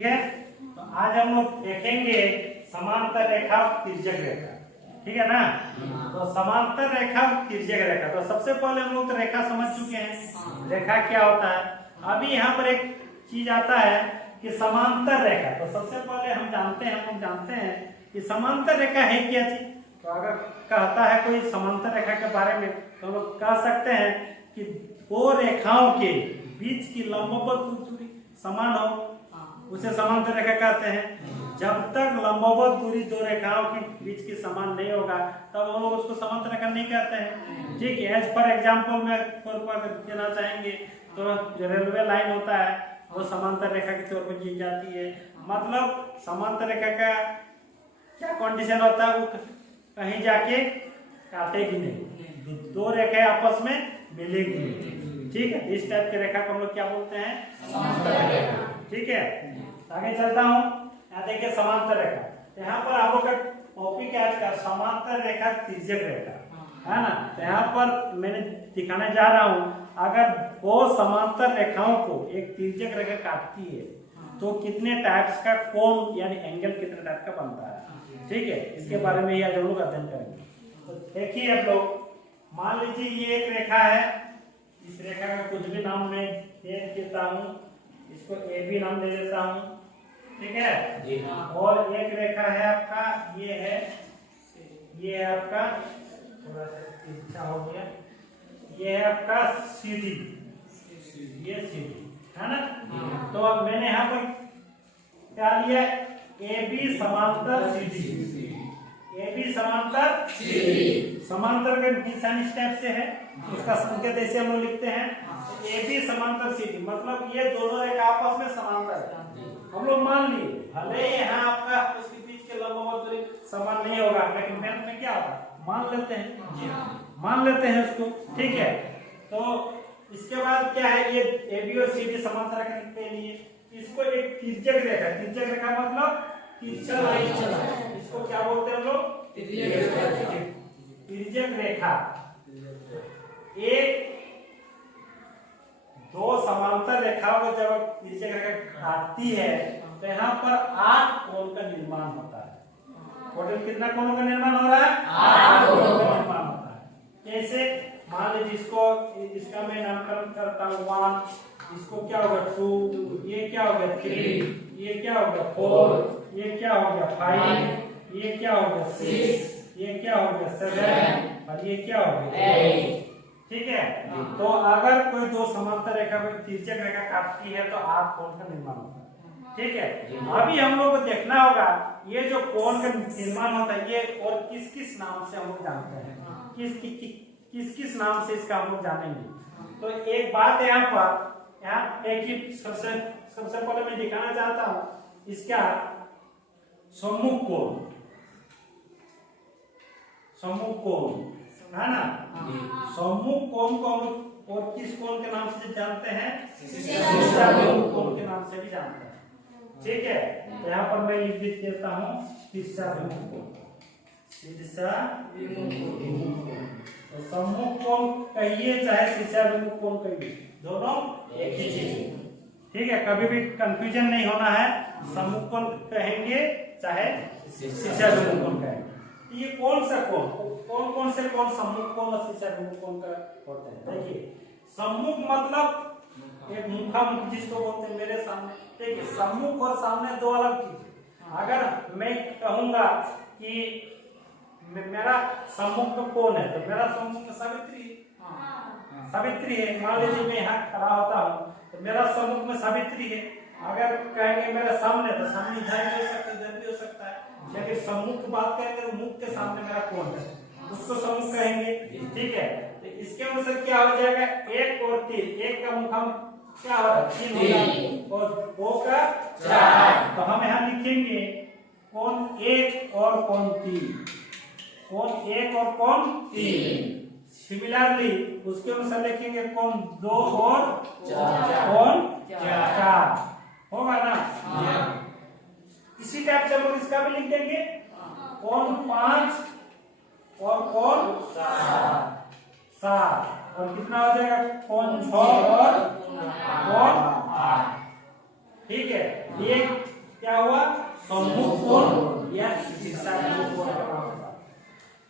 ठीक है। तो आज हम लोग देखेंगे समांतर रेखा और तिर्यक रेखा। ठीक है ना। तो समांतर रेखा और तिर्यक रेखा, तो सबसे पहले हम लोग तो रेखा समझ चुके हैं रेखा क्या होता है। अभी यहाँ पर एक चीज आता है कि समांतर रेखा। तो सबसे पहले हम लोग जानते हैं कि समांतर रेखा है क्या चीज। तो अगर कहता है कोई समांतर रेखा के बारे में तो हम लोग कह सकते हैं कि दो रेखाओं के बीच की लंबवत दूरी समान हो, उसे समांतर रेखा कहते हैं। जब तक लंबवत दूरी दो रेखाओं के बीच की समान नहीं होगा तब हम लोग उसको समांतर रेखा नहीं कहते हैं। ठीक है। एज फॉर एग्जाम्पल में तौर पर देना चाहेंगे तो जो रेलवे लाइन होता है वो समांतर रेखा के तौर पर की जाती है। मतलब समांतर रेखा का क्या कंडीशन होता है, वो कहीं जाके काटेगी नहीं, दो रेखाएं आपस में मिलेगी नहीं। ठीक है। इस टाइप की रेखा को हम लोग क्या बोलते हैं, समांतर रेखा। ठीक है। आगे चलता हूँ। यहाँ देखिए समांतर रेखा, यहाँ पर आप लोग का टॉपिक है आज का समांतर रेखा तिर्यक रेखा, है ना। तो यहाँ पर मैंने दिखाने जा रहा हूँ, अगर दो समांतर रेखाओं को एक तिर्यक रेखा काटती है तो कितने टाइप्स का कोण यानी एंगल कितने टाइप का बनता है। ठीक है। इसके बारे में ही आज हम लोग अध्ययन करेंगे। तो देखिए आप लोग, मान लीजिए ये एक रेखा है, इस रेखा का कुछ भी नाम मैं दे देता हूँ, इसको ए बी नाम दे देता हूँ। ठीक है जी। और एक रेखा है आपका, ये है आपका, थोड़ा सा तिरछा हो गया, ये है आपका सीधी, ये सीधी है ना। तो अब मैंने यहाँ पर क्या लिया, ए बी समांतर सीधी, ए बी समांतर सीधी। समांतर का निशान इस टाइप से है, उसका संकेत ऐसे हम लोग लिखते हैं ए बी समांतर सीधी। मतलब ये दोनों रेखा आपस में समांतर है। हम लोग मान लिए भले यहाँ आपका उसके बीच के लंबवत दूरी समान नहीं होगा, लेकिन मैथ में क्या होगा मान लेते हैं उसको। ठीक है। तो इसके बाद क्या है, ये ए बी और सी डी समांतर रेखा के लिए इसको एक तिर्यक रेखा मतलब तिरछा लाइन, इसको क्या बोलते हैं हम लोग, तिर्यक रेखा। एक दो समांतर रेखाओं को जब तिर्यक रेखा काटती है तो यहाँ पर 8 कोण का निर्माण होता है। टोटल कितना कोणों का निर्माण हो रहा है, 8 कोणों का निर्माण होता है। कैसे, मान लीजिए इसका मैं नामकरण करता हूँ 1, इसको क्या होगा 2, ये क्या हो गया 3, ये क्या हो गया 4, ये क्या हो गया 5, ये क्या हो गया 6, ये क्या हो गया 7 और ये क्या हो गया 8। ठीक है। तो अगर कोई दो समांतर रेखा को तिर्यक रेखा काटती है तो 8 कोण का निर्माण होता है। ठीक है। अभी हम लोग को देखना होगा ये जो कोण का निर्माण होता है ये और किस किस नाम से हम लोग जानते हैं, किस नाम से इसका हम लोग जानेंगे। तो एक बात है यहाँ पर, यहाँ एक ही सबसे पहले मैं दिखाना चाहता हूँ इसका सम्मुख कोण है ना। सम्मुख कोण को हम लोग और किस कोण के नाम से जानते हैं, तिरछाभिमुख कोण के नाम से भी जानते हैं। ठीक है। तो यहाँ पर मैं लिख देता हूँ तिरछाभिमुख कोण। तो सम्मुख कोण कहिए चाहे तिरछाभिमुख कोण कहिए, दोनों एक ही चीज है। ठीक है। कभी भी कंफ्यूजन नहीं होना है, सम्मुख कोण कहेंगे चाहे तिरछाभिमुख कोण कहेंगे। ये कौन से कोण सम्मुख कोण और तिरछाभिमुख कोण का होते हैं। देखिए सम्मुख मतलब एक मुखामुख जिसको बोलते हैं मेरे सामने। देखिए सम्मुख और सामने दो अलग चीज। अगर मैं कहूंगा कि मेरा सम्मुख में कौन है तो मेरा सम्मुख में सावित्री है। मान लीजिए मैं यहाँ खड़ा होता हूँ तो मेरा सम्मुख में सावित्री है। अगर कहेंगे मेरे सामने तो सामने इधर भी हो सकता है, इधर भी हो सकता है। लेकिन सम्मुख की बात करेंगे तो मुख के सामने मेरा कौन है उसको सम्मुख कहेंगे। ठीक है। तो इसके अनुसार क्या हो जाएगा, 1 और 3, 1 का मुखामुख क्या हो रहा है 3 होगा और 2 का 4। तो हम यहाँ लिखेंगे कोण 1 और कोण 3, कोण 1 और कोण 3। सिमिलरली उसके अनुसार लिखेंगे कोण 2 और कोण 4 होगा ना। इसी टाइप से हम लोग इसका भी लिख देंगे कोण 5 और कोण 7 और कितना हो जाएगा कोण 6 और कोण 8। ठीक है, ये क्या हुआ, सम्मुख कोण या शीर्षाभिमुख कोण का नाम होता है।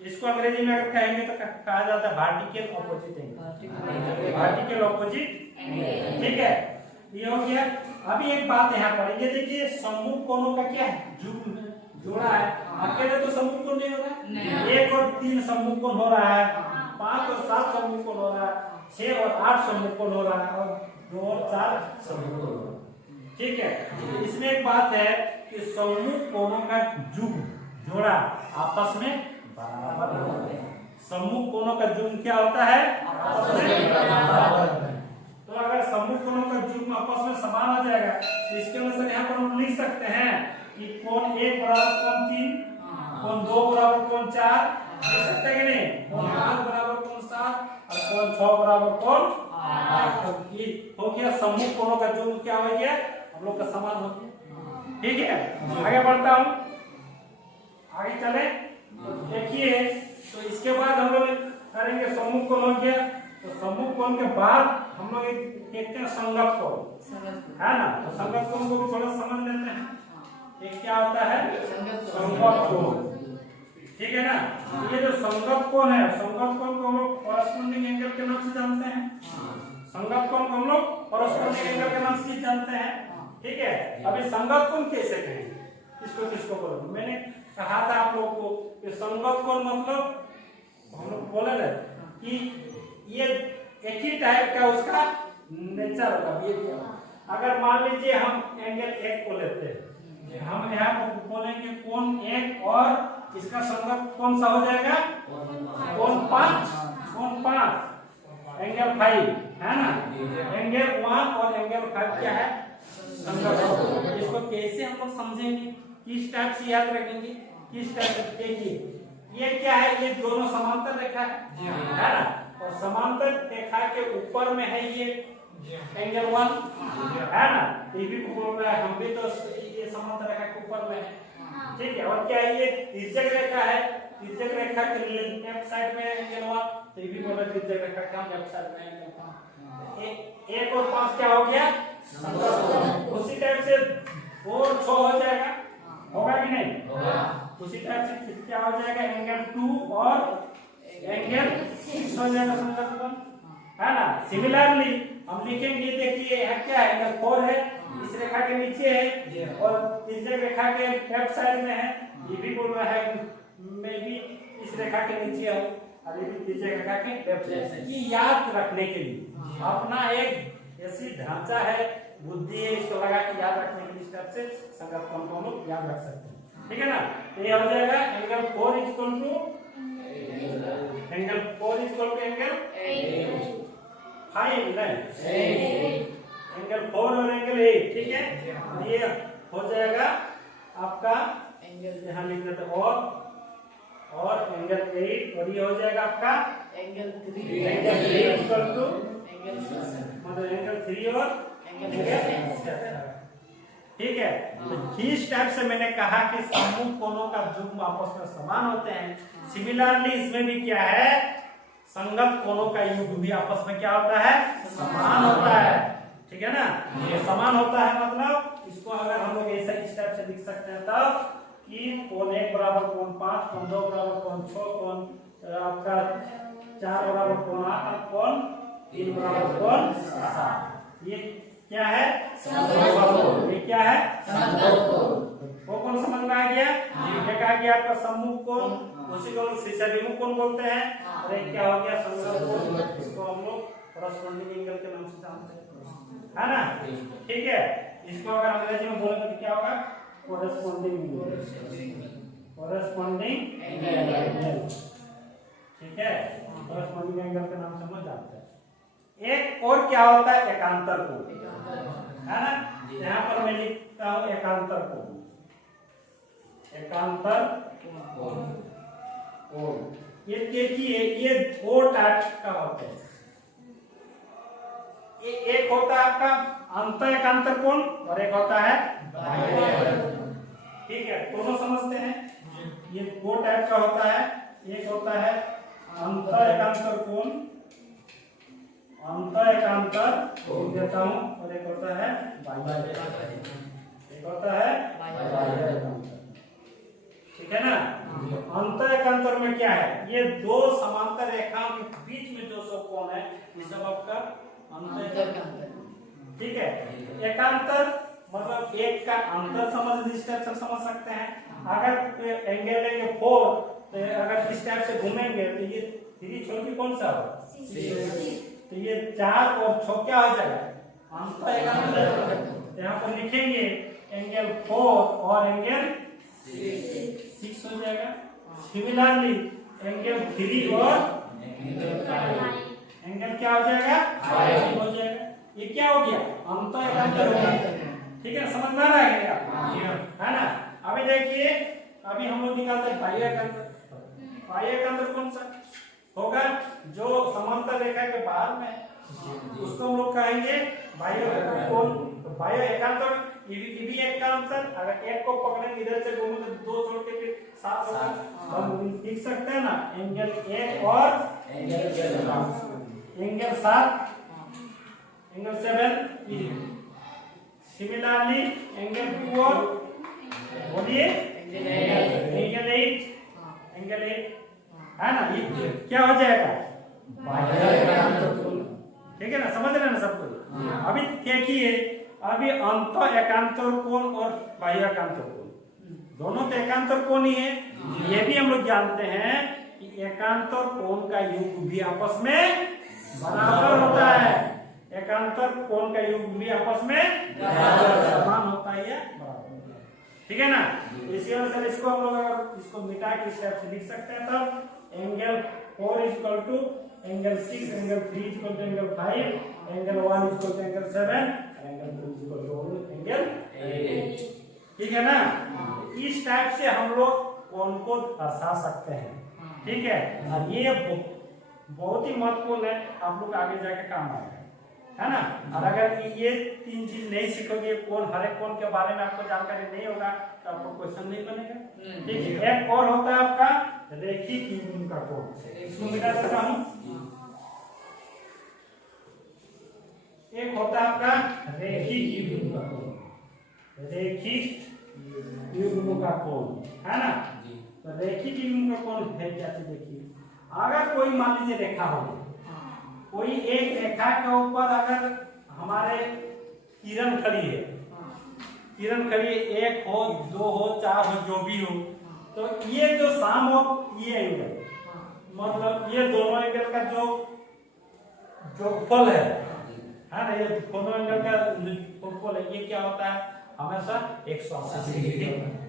इसको अंग्रेजी में अगर कहेंगे तो कहा जाता है vertical opposite angle, vertical opposite angle. ठीक है, ये हो गया। अभी एक बात यहाँ पर, ये देखिए सम्मुख कोणों का क्या है, जोड़ा है। अकेले तो सम्मुख कोण नहीं हो रहा है, 1 और 3 सम्मुख कोण हो रहा है, 5 और 7 सम्मुख कोण हो रहा है, 6 और 8 सम्मुख कोण हो रहा है, और 2 और 4 सम्मुख कोण हो रहा है। ठीक है, इसमें एक बात है कि सम्मुख कोणों का जोड़ा आपस में बराबर होता है। सम्मुख कोणों का जुग्म क्या होता है, आपस में बराबर। तो अगर सम्मुख कोणों का जुग्म आपस में समान हो जाएगा तो इसके अनुसार यहाँ पर हम लिख सकते हैं कि कोण 1 बराबर कोण 3, कोण 2 बराबर कोण 4, लिख सकते हैं कि नहीं, कोण 5 बराबर कोण 7 और कोण 6 बराबर कोण 8। तो ये हो गया सम्मुख कोणों का जुग्म क्या हो गया, हम लोग का समान हो गया। ठीक है, आगे बढ़ता हूँ, आगे चले। देखिए, तो इसके बाद हम लोग करेंगे सम्मुख कोण हो गया, तो सम्मुख कोण के बाद हम लोग देखते हैं संगत कोण, है ना। तो संगत कोण को भी थोड़ा समझ लेते हैं, ये क्या होता है, संगत कोण। ठीक है ना, ये जो संगत कोण है, संगत कोण को हम लोग कॉरस्पॉन्डिंग एंगल के नाम से जानते हैं। संगत कोण को हम लोग कॉरस्पॉन्डिंग एंगल के नाम से जानते हैं। ठीक है, अभी संगत कोण कैसे कहेंगे, किसको बोलो, मैंने कहा था आप लोग को कि संगत कोण मतलब हम लोग बोले ना कि ये एक ही टाइप का उसका नेचर होगा। अगर मान लीजिए हम एंगल 1 को लेते हैं, हम यहाँ पर बोलेंगे कोण 1 और इसका संगत कौन सा हो जाएगा, कोण 5, एंगल 5 है ना। एंगल 1 और एंगल 5 क्या है, संगत। इसको कैसे हम लोग समझेंगे, किस टाइप से याद रखेंगे, किस टाइप से, देखिए ये क्या है, ये दोनों समांतर रेखा है ना, और समांतर रेखा के ऊपर में है ये एंगल 1 है ना। ये भी बोल रहा है, हम भी तो ये समांतर रेखा के ऊपर में है। ठीक है, और क्या है, ये तिर्यक रेखा है, तिर्यक रेखा के लेफ्ट साइड में एंगल 1, तो ये भी बोल रहा है तिर्यक रेखा का लेफ्ट साइड में एंगल 1 और 5 क्या हो गया, संगत। उसी टाइप से 4 और 6 हो जाएगा, होगा कि नहीं, होगा। उसी टाइप से क्या हो जाएगा, एंगल 2 और एंगल 6 हो जाएगा संगत कोण, है ना। सिमिलरली हम लिखेंगे, देखिए यहाँ क्या है, एंगल 4 है, इस रेखा के नीचे है और तिर्यक रेखा के लेफ्ट साइड में है। ये भी बोल रहा है मैं भी इस रेखा के नीचे हूँ और ये भी तिर्यक रेखा के लेफ्ट साइड से। ये याद रखने के लिए अपना एक ऐसी ढांचा है, बुद्धि है, इसको लगा के याद रखने के लिए इस टाइप से संगत कोण को हम लोग याद रख सकते हैं। ठीक है ना, तो ये हो जाएगा एंगल 4 इक्वल टू एंगल 5 नहीं, एंगल 4 और एंगल 8। ठीक है, ये हो जाएगा आपका एंगल, यहाँ लिख देते और एंगल 8, और ये हो जाएगा आपका एंगल 3 इक्वल टू एंगल 6, मतलब एंगल 3 और एंगल 6। ठीक है, तो जिस टाइप से मैंने कहा कि सम्मुख कोणों का जुग्म आपस में समान होते हैं, सिमिलरली इसमें भी क्या है, संगत कोणों का युग्म भी आपस में क्या होता है, समान होता है। ठीक है ना, ये समान होता है, मतलब इसको अगर हम लोग ऐसा इस टाइप से लिख सकते हैं तब कि कोण 1 बराबर कोण 5, कोण 2 बराबर कोण 6, कोण आपका 4 बराबर कोण 8 और कोण 3 बराबर कोण 7। ये क्या है, ये क्या है, वो कौन समझ में आ गया, ये कहा गया आपका सम्मुख कोण, उसी को लोग शीर्षाभिमुख कोण बोलते हैं, और एक क्या हो गया, संगत कोण, इसको हम लोग कॉरस्पॉन्डिंग एंगल के नाम से जानते हैं, है ना। ठीक है, इसको अगर अंग्रेजी में बोलेंगे तो क्या होगा, कॉरस्पॉन्डिंग एंगल। ठीक है, कॉरस्पॉन्डिंग एंगल के नाम से हम जानते हैं। एक और क्या होता है, एकांतर कोण, है ना। यहाँ पर मैं लिखता हूँ एकांतर कोण, एकांतर कोण। ये देखिए, ये 2 टाइप का होता है। एक होता है आपका अंत एकांतर कोण और एक होता है बाह्य। ठीक है, दोनों समझते हैं। ये 2 टाइप का होता है, एक होता है अंत एकांतर कोण अंत एकांतर देता हूँ, और एक होता है बाह्य एकांतर, एक होता है बाह्य एकांतर। ठीक है ना। अंत एकांतर में क्या है, ये दो समांतर रेखाओं के बीच में जो सब कोण है ये सब आपका अंत एकांतर। ठीक है। एकांतर मतलब एक का अंतर समझ इस टाइप से समझ सकते हैं। अगर एंगल लेंगे 4 तो अगर इस टाइप से घूमेंगे तो ये 3 छोड़ के कौन सा होगा, तो ये 4 और 6 क्या हो जाएगा, अंत एकांतर। यहाँ पर लिखेंगे एंगल 4 और एंगल 6 हो जाएगा। सिमिलरली एंगल 3 और एंगल क्या हो जाएगा, 5 हो जाएगा। ये क्या हो गया, अंत एकांतर हो गया। ठीक है, समझ में आ रहा है क्या, है ना। अभी देखिए, अभी हम लोग निकालते हैं बाह्य एकांतर। बाह्य एकांतर कौन सा होगा, जो समांतर रेखा के बाहर में उसको हम लोग कहेंगे बाह्य कोण। तो बाह्य एकांतर ये भी एक का अंतर, अगर एक को पकड़े इधर से घूमे तो 2 छोड़ के फिर 7 होगा। हम लिख सकते हैं ना एंगल 1 और एंगल 7, एंगल 7। सिमिलरली एंगल 2 और बोलिए एंगल 8, एंगल 8 है ना। ये क्या हो जाएगा, बाह्य एकांतर। ठीक है ना, समझ रहे हैं ना सब कुछ। अभी देखिए, अभी अंत एकांतर कोण और बाह्य एकांतर कोण दोनों तो एकांतर कोण ही है। ये भी हम लोग जानते हैं कि एकांतर कोण का योग भी आपस में बराबर होता है। एकांतर कोण का योग भी आपस में समान होता है या बराबर। ठीक है ना। इसी अनुसार इसको हम लोग अगर इसको मिटा के इस टाइप से लिख सकते हैं, तब angle 4 equal to angle 6, angle 3 equal to angle 5, angle 1 equal to angle 7, angle 2 equal to angle 8। ठीक है ना। इस टाइप से हम लोग कोण को दर्शा सकते हैं। ठीक है, और ये बहुत ही महत्वपूर्ण है, आप लोग आगे जाके काम आएगा, है ना। और अगर ये 3 चीज नहीं सीखोगे, कोण हर एक कोण के बारे में आपको जानकारी नहीं होगा तो आपको क्वेश्चन नहीं बनेगा। ठीक है। एक और होता है आपका रेखिक युग्म का कोण, इसको मिटा देता हूं। एक होता है आपका रेखिक युग्म का कोण, रेखिक युग्म का कोण, है ना। तो रेखिक युग्म का कोण है क्या, देखिए अगर कोई मान लीजिए रेखा हो, कोई एक रेखा के ऊपर अगर हमारे किरण खड़ी है, किरण खड़ी है, 1 हो 2 हो 4 हो जो भी हो, तो ये जो साम हो ये एंगल, मतलब ये दोनों एंगल का जो फल है ना, ये दोनों एंगल का फल है, ये क्या होता है हमेशा 180 डिग्री होता है।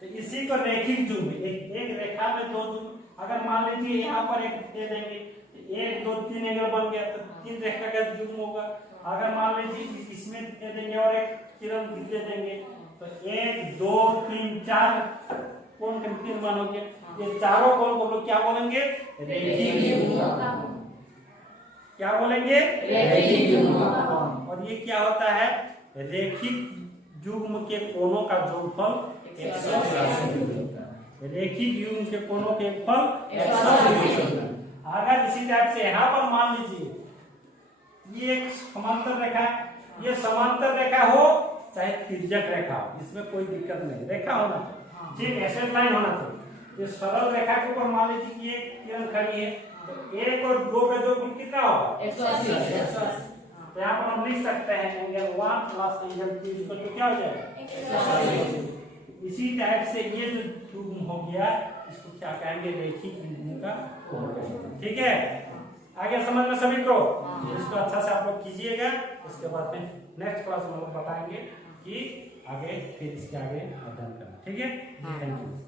तो इसी को रेखिक युग्म, एक रेखा में 2 युग्म, अगर मान लीजिए यहाँ पर एक दे देंगे 1 2 3 एंगल बन गया तो 3 रेखा का युग्म होगा। अगर मान लीजिए इसमें दे देंगे और एक किरण दे देंगे तो 1 2 3 4 कोण के 3 मान हो गया। ये चारों कोण को लोग क्या बोलेंगे, रेखिक युग्म। क्या बोलेंगे, रेखिक युग्म। और ये क्या होता है, रेखिक युग्म के कोणों का जोड़फल 180 डिग्री होता है। रेखिक युग्म के कोणों के फल 180 डिग्री। अगर इसी टाइप से यहाँ पर मान लीजिए ये एक समांतर रेखा है, ये समांतर रेखा हो चाहे तिर्यक रेखा हो, इसमें कोई दिक्कत नहीं, रेखा होना चाहिए, ठीक, एसेट लाइन होना चाहिए। ये सरल रेखा के ऊपर मान लीजिए कि एक किरण खड़ी है तो 1 और 2 पे 2 कितना होगा, 180। तो यहाँ पर हम लिख सकते हैं angle 1 plus angle 2 equal to क्या हो जाएगा, 180। इसी टाइप से ये जो युग्म हो गया इसको क्या कहेंगे, रेखिक युग्म का कोण कहेंगे। ठीक है, आगे समझ में सभी को। इसको अच्छा से आप लोग कीजिएगा, उसके बाद में नेक्स्ट क्लास में हम लोग बताएंगे कि आगे फिर इसके आगे अध्ययन करना। ठीक है, थैंक यू।